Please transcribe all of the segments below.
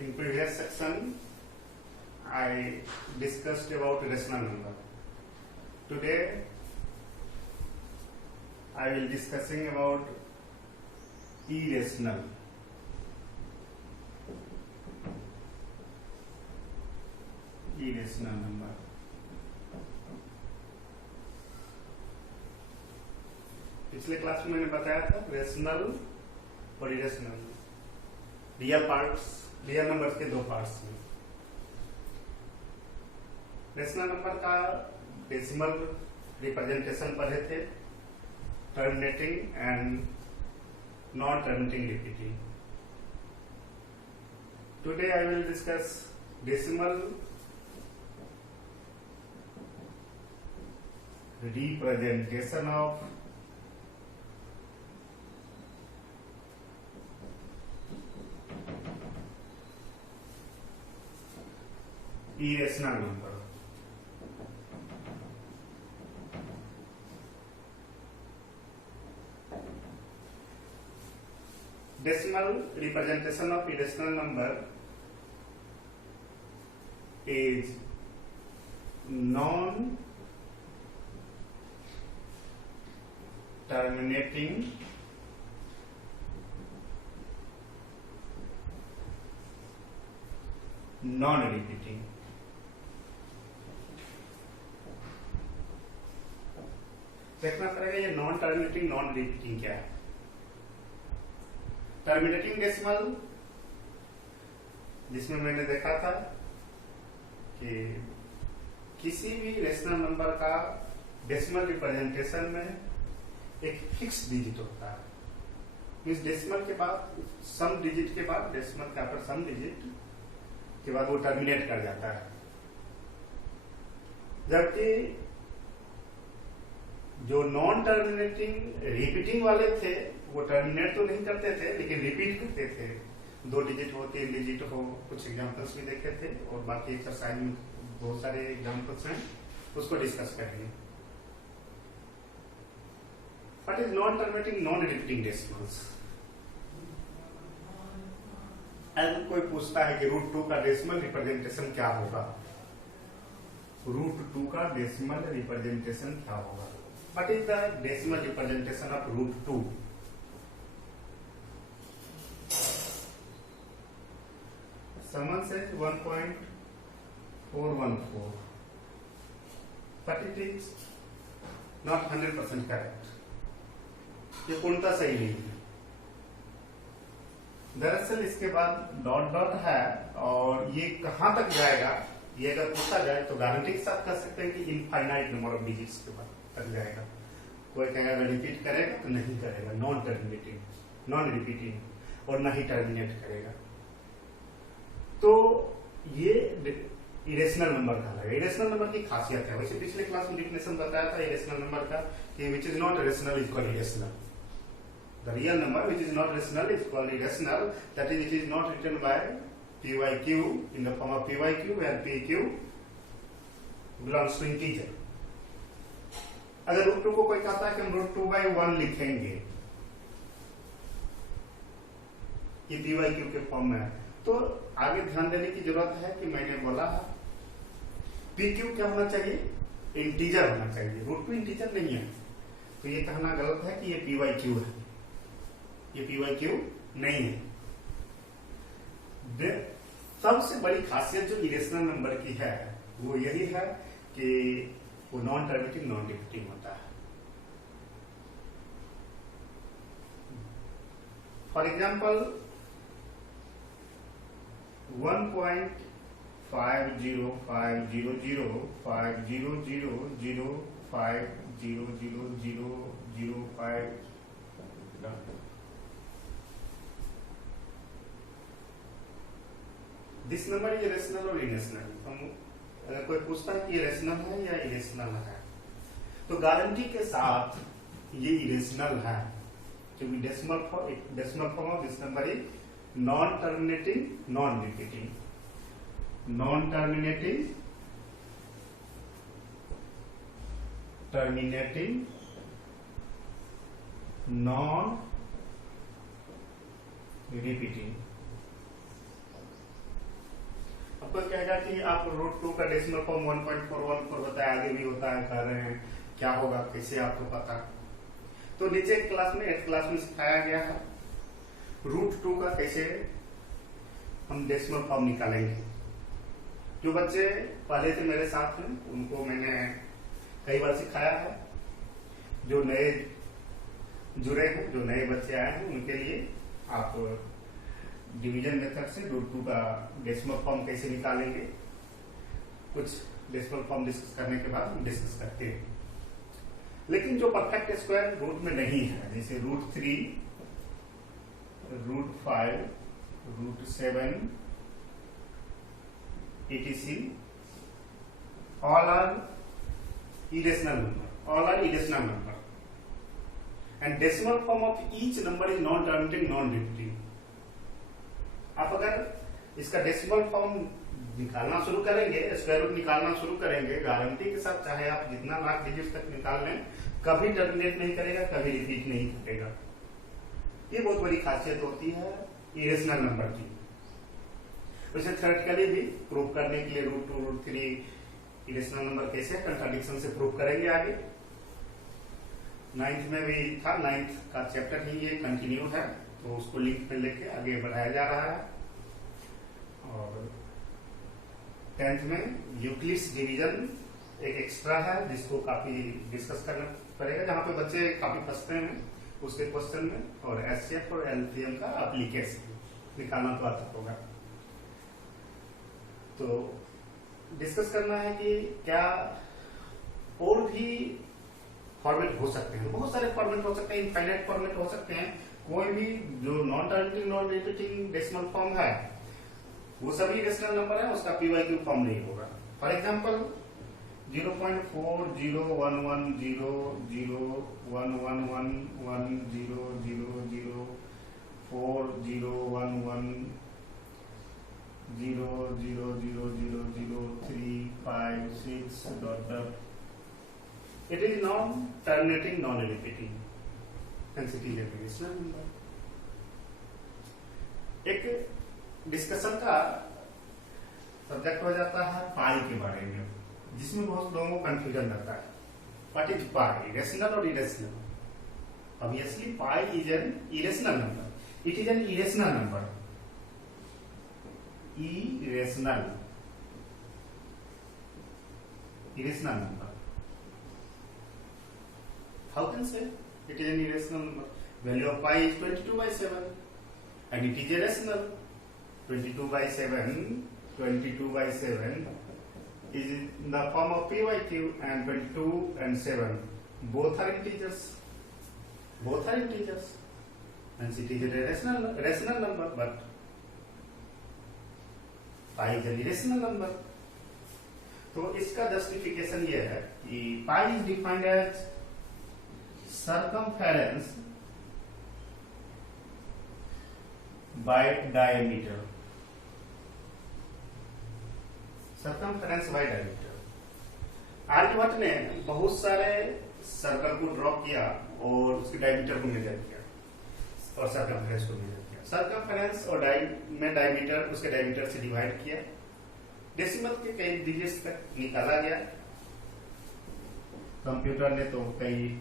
In previous section, I discussed about rational number. Today, I will discussing about irrational. Irrational number. पिछले class में मैंने बताया था rational और इरेशनल, रियल नंबर्स के दो पार्ट्स में। रेशनल नंबर का डेसिमल रिप्रेजेंटेशन पढ़े थे, terminating and non terminating repeating. Today I will discuss decimal representation of irrational number. Decimal representation of irrational number is non-terminating non-repeating. देखना पड़ेगा ये नॉन टर्मिनेटिंग नॉन रिपीटिंग क्या है। Terminating decimal, जिसमें मैंने देखा था कि किसी भी रेशनल नंबर का डेसिमल रिप्रेजेंटेशन में एक फिक्स डिजिट होता है। इस डेसिमल के बाद सम डिजिट के बाद डेसिमल का पर सम डिजिट के बाद वो टर्मिनेट कर जाता है। जबकि जो नॉन टर्मिनेटिंग रिपीटिंग वाले थे वो टर्मिनेट तो नहीं करते थे लेकिन रिपीट करते थे। 2 डिजिट हो, 3 डिजिट हो, कुछ एग्जांपल्स भी देखे थे और बाकी एक्सरसाइज में बहुत सारे एग्जांपल्स हैं, उसको डिस्कस करेंगे। What is non terminating non repeating decimals? अगर कोई पूछता है कि √2 का डेसिमल रिप्रेजेंटेशन क्या होगा, √2 का डेसिमल रिप्रेजेंटेशन क्या होगा? What is the decimal representation of √2? Someone says 1.414, but it is not 100% correct. ये पूर्णतः सही नहीं है। दरअसल इसके बाद डॉट डॉट है और ये कहां तक जाएगा, ये अगर पूछा जाए तो गारंटी के साथ कह सकते हैं कि इनफाइनाइट नंबर ऑफ डिजिट्स के बाद तक जाएगा। कोई कहेगा रिपीट करेगा तो नहीं करेगा, नॉन टर्मिनेटिंग नॉन रिपीटिंग, और ना ही टर्मिनेट करेगा। तो ये इरेशनल नंबर कहलाएगा। इरेशनल नंबर की खासियत है, वैसे पिछले क्लास में डिफिनेशन बताया था इरेशनल नंबर का कि which is not rational is called irrational. The real number which is not rational is called irrational, that is it is not written by PYQ in the form of PYQ where PQ belongs to integer. अगर √2 को कोई कहता है कि हम √2/1 लिखेंगे, ये PYQ के फॉर्म में है, तो आगे ध्यान देने की जरूरत है कि मैंने बोला PQ क्या होना चाहिए? इंटीजर होना चाहिए। √2 इंटीजर नहीं है, तो ये कहना गलत है कि ये PYQ है। ये PYQ नहीं है। सबसे बड़ी खासियत जो इरेशनल नंबर की है वो यही है कि वो नॉन टर्मिनेटिंग नॉन रिपीटिंग होता है। For example 1.505000500050005 this number is rational और इरेशनल। अगर कोई पूछता है कि ये रेशनल है या इरेशनल है, तो गारंटी के साथ ये इरेशनल है, क्योंकि decimal form of this number is non terminating non repeating. Non terminating terminating non repeating. अब कोई कहेगा कि आप √2 का डेसिमल फॉर्म 1.414 बताया, आगे भी होता है, कह रहे हैं क्या होगा, कैसे आपको पता। तो नीचे क्लास में 8th क्लास में सिखाया गया है √2 का कैसे हम डेसिमल फॉर्म निकालेंगे। जो बच्चे पहले से मेरे साथ हैं उनको मैंने कई बार सिखाया है, जो नए जुड़े हैं, जो नए बच्चे आए हैं, उनके लिए आप डिवीजन मेथड से √2 का डेसिमल फॉर्म कैसे निकालेंगे, कुछ डेसिमल फॉर्म डिस्कस करने के बाद हम डिस्कस करते हैं। लेकिन जो परफेक्ट स्क्वायर रूट में नहीं है, जैसे √3, √5, √7 etc, all are irrational number and decimal form of each number is non-terminating, non-repeating। आप अगर इसका डेसिमल फॉर्म निकालना शुरू करेंगे, स्क्वायर रूट निकालना शुरू करेंगे, गारंटी के साथ चाहे आप जितना लाख डिजिट तक निकाल लें, कभी टर्मिनेट नहीं करेगा, कभी रिपीट नहीं करेगा। ये बहुत बड़ी खासियत होती है इरेशनल नंबर की। वैसे थ्योरेटिकली भी प्रूव करने के लिए √2, √3 इरेशनल नंबर कैसे कंट्राडिक्शन से प्रूव करेंगे आगे। 9th में भी था, 9th का चैप्टर ही ये कंटिन्यू है, तो उसको लिंक पे लेके आगे बढ़ाया जा रहा है। और 10th में यूक्लिड्स डिवीजन एक एक्स्ट्रा है, जिसको काफी डिस्कस करना पड़ेगा, जहां पे बच्चे काफी फंसते हैं उसके क्वेश्चन में, और एचसीएफ और एलसीएम का एप्लीकेशन निकालना तो आता होगा। तो डिस्कस करना है कि क्या और भी फॉर्मेट हो सकते हैं। बहुत सारे फॉर्मेट हो सकते हैं, इनफाइनाइट फॉर्मेट हो सकते हैं। कोई भी जो non terminating, non repeating decimal form है, वो सभी रेशनल नंबर है, उसका पीवाईक्यू फॉर्म नहीं होगा। For example 0.40110000111000000356 it is non terminating, non repeating, hence it is a rational number। एक डिस्कशन का सब्जेक्ट हो जाता है पाई के बारे में, जिसमें बहुत लोगों को कंफ्यूजन रहता है। व्हाट इज पाई, रेशनल और irrational? Obviously pi is an irrational number, it is an irrational number, irrational number. How can say it is an irrational number? Value of pi is 22/7 and it is a rational। 22/7 is in the form of pq, and 22 and 7 both are integers, and it is a rational number, but pi is an irrational number। तो इसका justification ये है कि pi is defined as circumference by diameter, circumference by diameter। Aryabhata ने बहुत सारे circle को draw किया और उसके डायमीटर को मेजर किया और सर्कमफ्रेंस को मेजर किया। सर्कमफ्रेंस और डायमीटर उसके डायमीटर से डिवाइड किया, डेसिमल के कई डिजिट्स तक निकाला गया। कंप्यूटर ने तो कई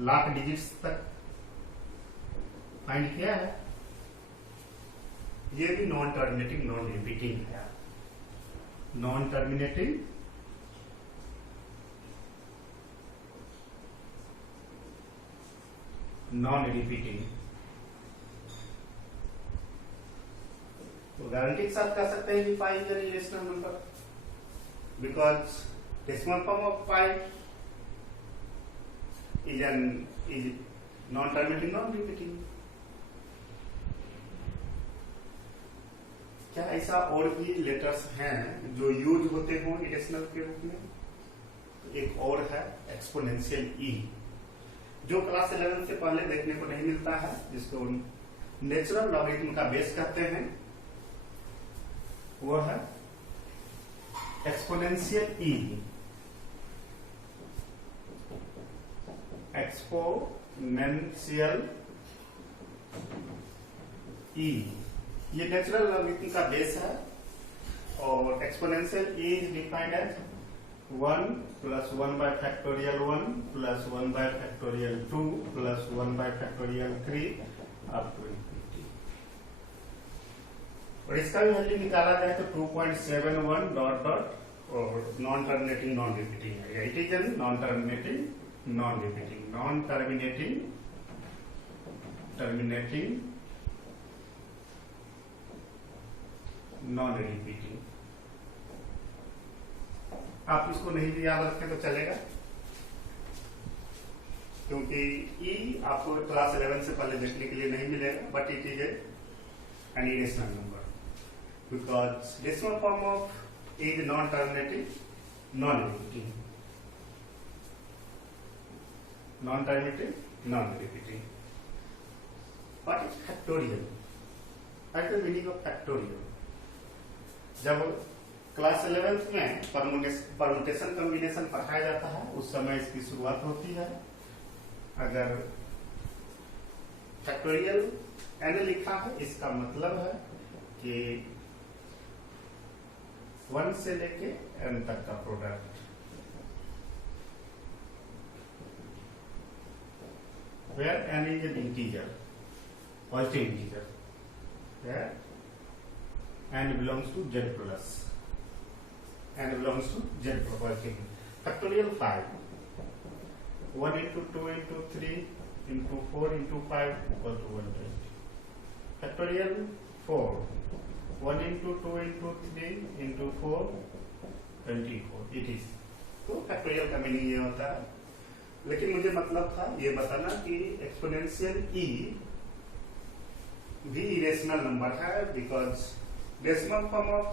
लाख डिजिट्स तक फाइंड किया है। ये भी नॉन टर्मिनेटिंग, नॉन रिपीटिंग है। Non terminating, non repeating. तो गारंटी के साथ कह सकते हैं कि pi is an irrational number, because decimal form of pi is non terminating, non repeating. क्या ऐसा और भी लेटर्स हैं जो यूज होते हों इरेशनल के रूप में? तो एक और है एक्सपोनेंशियल ई, जो क्लास 11 से पहले देखने को नहीं मिलता है, जिसको नेचुरल लॉगरिथम का बेस कहते हैं। वो है एक्सपोनेंशियल ई, एक्सपोनेंशियल ई। ये नेचुरल लॉगरिथम का बेस है, और exponential e is defined as 1 plus 1 by factorial 1 plus 1 by factorial 2 plus 1 by factorial 3 up to infinity। और इसका भी वैल्यू निकाला जाए तो 2.71 डॉट डॉट और नॉन टर्मिनेटिंग नॉन रिपीटिंग है। It is an non terminating non repeating non terminating terminating non repeating. आप इसको नहीं भी याद रखें तो चलेगा, क्योंकि ई आपको क्लास 11 से पहले देखने के लिए नहीं मिलेगा, but it is an irrational number because decimal form of E is non terminating non repeating, non terminating non repeating. What is factorial? What is the meaning of factorial? जब क्लास 11th में permutation combination पढ़ाया जाता है उस समय इसकी शुरुआत होती है। अगर फैक्टोरियल एन लिखा है इसका मतलब है कि 1 से लेके n तक का product, where n is an integer, positive integer, where n belongs to z plus, n belongs to z positive। Factorial 5, 1 into 2 into 3 into 4 into 5 equal to 120। Factorial 4, 1 into 2 into 3 into 4 24 it is। तो factorial का meaning ये होता है, लेकिन मुझे मतलब था ये बताना कि एक्सपोनेंशियल e भी इरेशनल नंबर है because decimal form of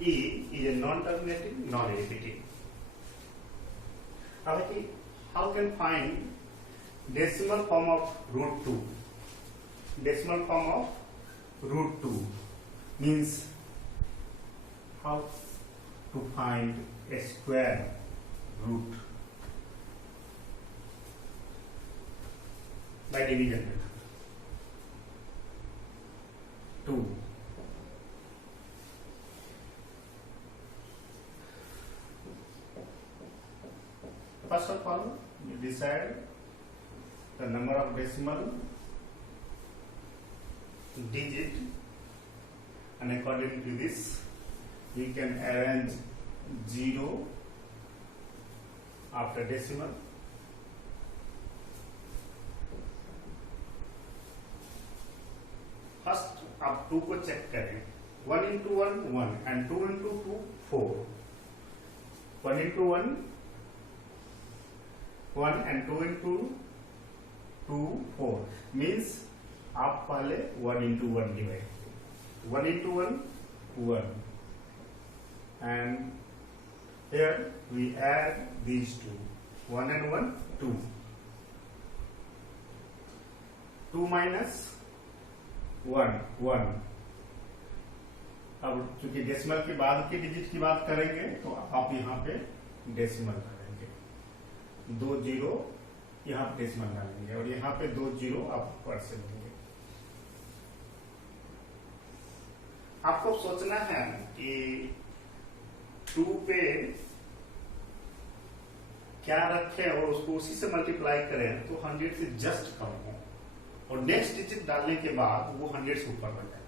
e is a non-terminating, non-repeating। How can find decimal form of root 2? Decimal form of root 2 means how to find a square root by division method। 2 first of all you decide the number of decimal digit, and according to this you can arrange 0 after decimal, first आप 2 को check करें। 1 into 1 1 and 2 into 2 4। 1 into 1 1 and 2 into 2 4 means आप पहले 1 into 1 divide करें। 1 into 1 1 and here we add these two, 1 and 1 2, 2 minus 1 1। अब चूंकि decimal के बाद के डिजिट की बात करेंगे तो आप यहाँ पे डेसिमल करेंगे, 2 0 यहाँ पे डेसिमल डालेंगे और यहाँ पे 2 0 आप ऊपर से लेंगे। आपको सोचना है कि 2 पे क्या रखें और उसको उसी से मल्टीप्लाई करें तो 100 से जस्ट कम हो, और नेक्स्ट डिजिट डालने के बाद वो 100 से ऊपर बढ़ जाए।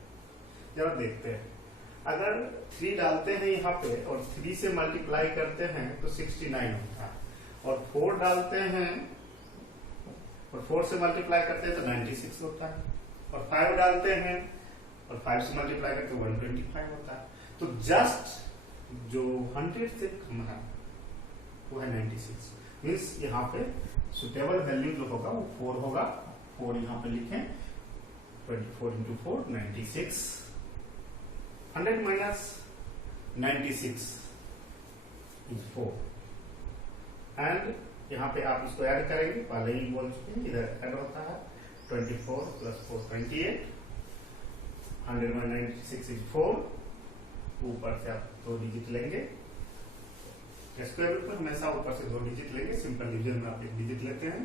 जरा देखते हैं, अगर 3 डालते हैं यहाँ पे और 3 से मल्टीप्लाई करते हैं तो 69 होता है, और 4 डालते हैं और 4 से मल्टीप्लाई करते हैं तो 96 होता है, और 5 डालते हैं और 5 से मल्टीप्लाई करते हैं 125 होता है। तो जस्ट जो 100 से कम है वो है 96। मीन्स यहाँ पे सुटेबल वैल्यू जो होगा वो 4 होगा। 4 यहाँ पे लिखें, 24 into 4 96। 100 minus 96 is 4। एंड यहाँ पे आप इसको ऐड करेंगे, पहले ही बोल चुके हैं इधर ऐड होता है 24 plus 4 28। 100 minus 96 is 4। ऊपर से आप 2 डिजिट लेंगे, स्क्वायर रूट में हमेशा ऊपर से 2 डिजिट लेंगे, सिंपल डिवीजन में आप 1 डिजिट लेते हैं।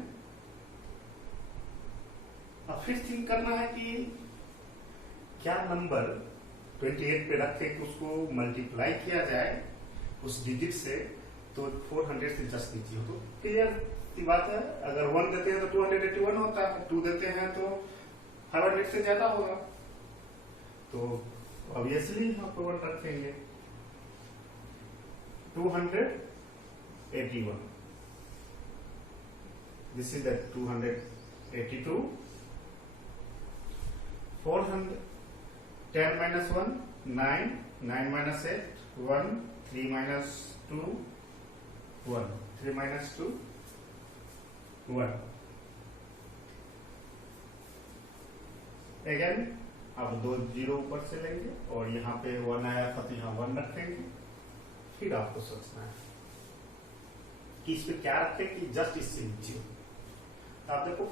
अब फिर थिंक करना है कि क्या नंबर 28 पे रख के उसको मल्टीप्लाई किया जाए उस डिजिट से, तो 400 से जस्ट नीचे हो। तो क्लियर की बात है, अगर 1 देते हैं तो 281 होता है, 2 देते हैं तो 500 से ज्यादा होगा, तो ऑब्वियसली यहाँ पर 1 रखेंगे। 281, this is the 282, 400, 10 minus 1, 9, 9 minus 8, 1, 3 minus 2, 1, 3 minus 2, 1। Again अब 2 जीरो ऊपर से लेंगे और यहाँ पे 1 आया था तो यहाँ 1 रखेंगे। फिर आपको सोचना है कि इस पे क्या रखें कि जस्ट इससे नीचे हो। तो आप देखो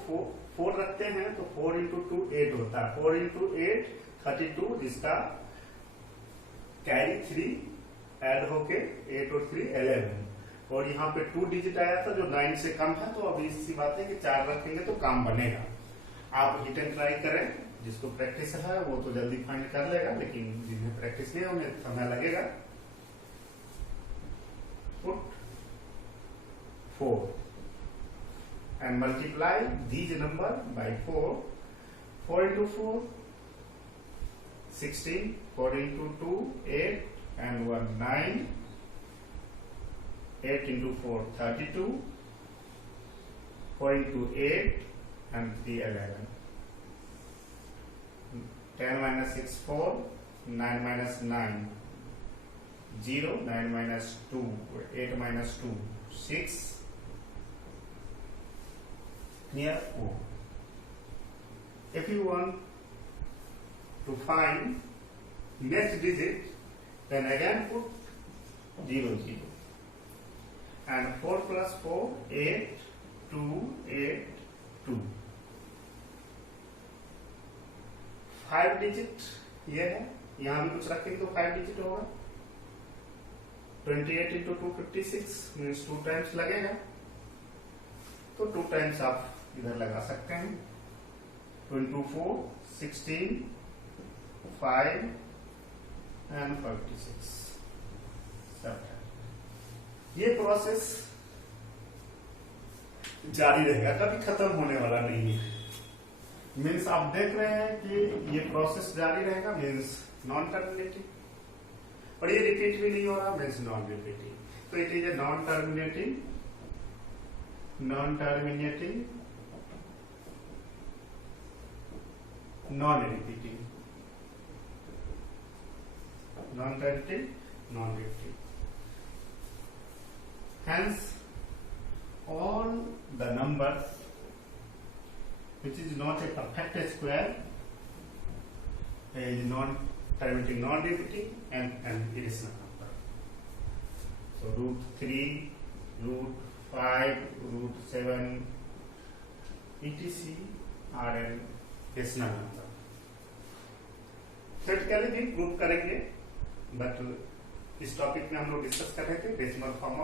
4 रखते हैं तो 4 इंटू 2 8 होता है, 4 इंटू 8 32, जिसका कैरी 3 ऐड होके 8 और 3 11, और यहाँ पे 2 डिजिट आया था जो 9 से कम है, तो अभी इसी बात है कि 4 रखेंगे तो काम बनेगा। आप हिट एंड ट्राई करें, जिसको प्रैक्टिस है वो तो जल्दी फाइंड कर लेगा, लेकिन जिन्हें प्रैक्टिस नहीं है उन्हें समय लगेगा। Put 4 and multiply these number by 4. 4 into 4 16, 4 into 2 8 and 1 9, 8 into 4 32, 4 into 8 and 3 11, 10 minus 6 4, 9 minus 9 0, 9 minus 2 8 minus 2 6, near 4. If you want to find next digit, then again put 0 0, and 4 plus 4 8 2 8 2, 5 digit ये है, यहां भी कुछ रखेंगे तो 5 डिजिट होगा। 28 into 2 56 means 2 times लगेगा, तो 2 टाइम्स आप इधर लगा सकते हैं। 2 into 4 16, 5 and 56। ये प्रोसेस जारी रहेगा, कभी खत्म होने वाला नहीं है। मीन्स आप देख रहे हैं कि ये प्रोसेस जारी रहेगा, मीन्स नॉन टर्मिनेटिंग, और ये रिपीट भी नहीं हो रहा, मीन्स नॉन रिपीटिंग। तो it is a non terminating, non terminating, non repeating, non terminating, non repeating. Hence, all the numbers which is not a perfect square is non-terminating, non-repeating, and irrational number. So √3, √5, √7, etc. are an irrational number. Theoretically भी prove करेंगे, but इस topic में हम लोग discuss कर रहे थे decimal form